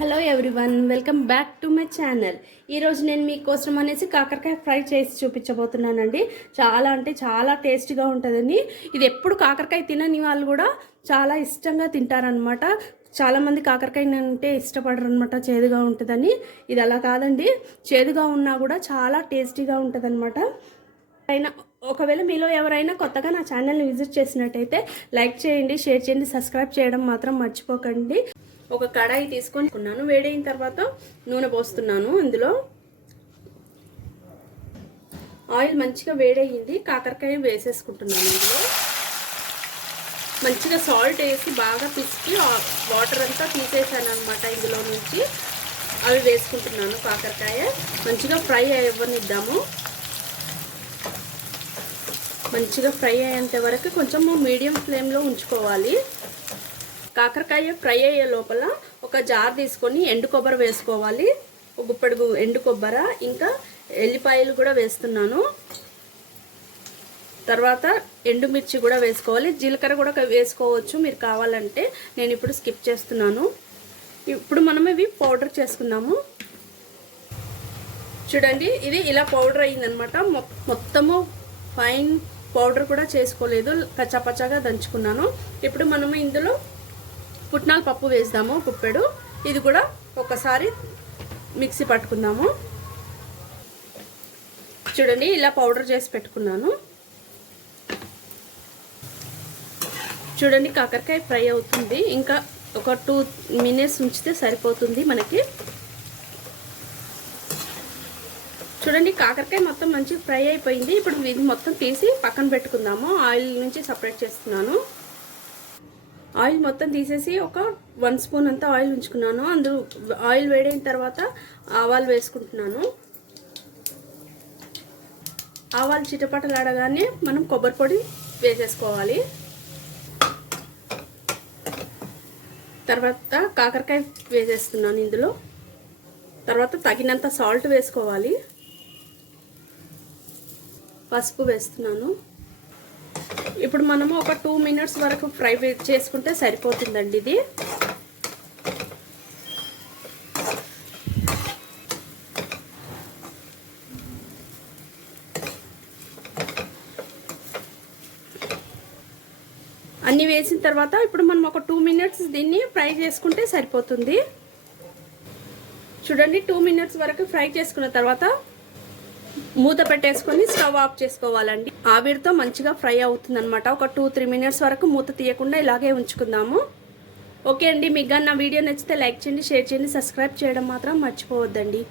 Hello everyone, welcome back to my channel. ఈరోజు నేను మీకోసం అనేసి కాకరకాయ ఫ్రై చేసి చూపించబోతున్నానండి. చాలా అంటే చాలా టేస్టీగా ఉంటుందండి. ఇది ఎప్పుడు కాకరకాయ తినని వాళ్ళు కూడా చాలా ఇష్టంగా తింటారనమాట. చాలామంది కాకరకాయ అంటే ఇష్టపడరు అనమాట, చేదుగా ఉంటుందని. ఇది అలా కాదండి, చేదుగా ఉన్నా కూడా చాలా టేస్టీగా ఉంటుందన్నమాట. అయినా ఒకవేళ మీలో ఎవరైనా కొత్తగా నా ఛానల్ని విజిట్ చేసినట్టయితే లైక్ చేయండి, షేర్ చేయండి, సబ్స్క్రైబ్ చేయడం మాత్రం మర్చిపోకండి. ఒక కడాయి తీసుకొని ఉన్నాను. వేడైన తర్వాత నూనె పోస్తున్నాను. ఇందులో ఆయిల్ మంచిగా వేడయింది. కాకరకాయ వేసేసుకుంటున్నాను. ఇందులో మంచిగా సాల్ట్ వేసి బాగా పిసికి వాటర్ అంతా తీసేసాను అనమాట. ఇందులో నుంచి అవి వేసుకుంటున్నాను. కాకరకాయ మంచిగా ఫ్రై అవ్వనిద్దాము. మంచిగా ఫ్రై అయ్యేంత వరకు కొంచెం మీడియం ఫ్లేమ్లో ఉంచుకోవాలి. కాకరకాయ ఫ్రై అయ్యే లోపల ఒక జార్ తీసుకొని ఎండు కొబ్బరి వేసుకోవాలి. ఒక గుప్పెడు ఎండు కొబ్బరి, ఇంకా ఎల్లిపాయలు కూడా వేస్తున్నాను. తర్వాత ఎండుమిర్చి కూడా వేసుకోవాలి. జీలకర్ర కూడా వేసుకోవచ్చు మీరు కావాలంటే, నేను ఇప్పుడు స్కిప్ చేస్తున్నాను. ఇప్పుడు మనం ఇవి పౌడర్ చేసుకుందాము. చూడండి, ఇది ఇలా పౌడర్ అయిందనమాట. మొత్తము ఫైన్ పౌడర్ కూడా చేసుకోలేదు, కచ్చాపచ్చాగా దంచుకున్నాను. ఇప్పుడు మనము ఇందులో పుట్నాల పప్పు వేద్దాము గుప్పెడు. ఇది కూడా ఒకసారి మిక్సీ పట్టుకుందాము. చూడండి, ఇలా పౌడర్ చేసి పెట్టుకున్నాను. చూడండి, కాకరకాయ ఫ్రై అవుతుంది. ఇంకా ఒక 2 మినిట్స్ ఉంచితే సరిపోతుంది మనకి. చూడండి, కాకరకాయ మొత్తం మంచిగా ఫ్రై అయిపోయింది. ఇప్పుడు ఇది మొత్తం తీసి పక్కన పెట్టుకుందాము. ఆయిల్ నుంచి సపరేట్ చేస్తున్నాను. ఆయిల్ మొత్తం తీసేసి ఒక 1 స్పూన్ అంతా ఆయిల్ ఉంచుకున్నాను. అందులో ఆయిల్ వేడైన తర్వాత ఆవాలు వేసుకుంటున్నాను. ఆవాలు చిటపటలాడగానే మనం కొబ్బరి పొడి వేసేసుకోవాలి. తర్వాత కాకరకాయ వేసేస్తున్నాను ఇందులో. తర్వాత తగినంత సాల్ట్ వేసుకోవాలి. పసుపు వేస్తున్నాను. ఇప్పుడు మనము ఒక 2 మినిట్స్ వరకు ఫ్రై చేసుకుంటే సరిపోతుందండి. ఇది అన్నీ వేసిన తర్వాత ఇప్పుడు మనం ఒక 2 మినిట్స్ దీన్ని ఫ్రై చేసుకుంటే సరిపోతుంది. చూడండి, 2 మినిట్స్ వరకు ఫ్రై చేసుకున్న తర్వాత మూత పెట్టేసుకొని స్టవ్ ఆఫ్ చేసుకోవాలండి. ఆవిరితో మంచిగా ఫ్రై అవుతుంది అనమాట. ఒక 2-3 మినిట్స్ వరకు మూత తీయకుండా ఇలాగే ఉంచుకుందాము. ఓకే అండి, మీకు నా వీడియో నచ్చితే లైక్ చేయండి, షేర్ చేయండి, సబ్స్క్రైబ్ చేయడం మాత్రం మర్చిపోవద్దండి.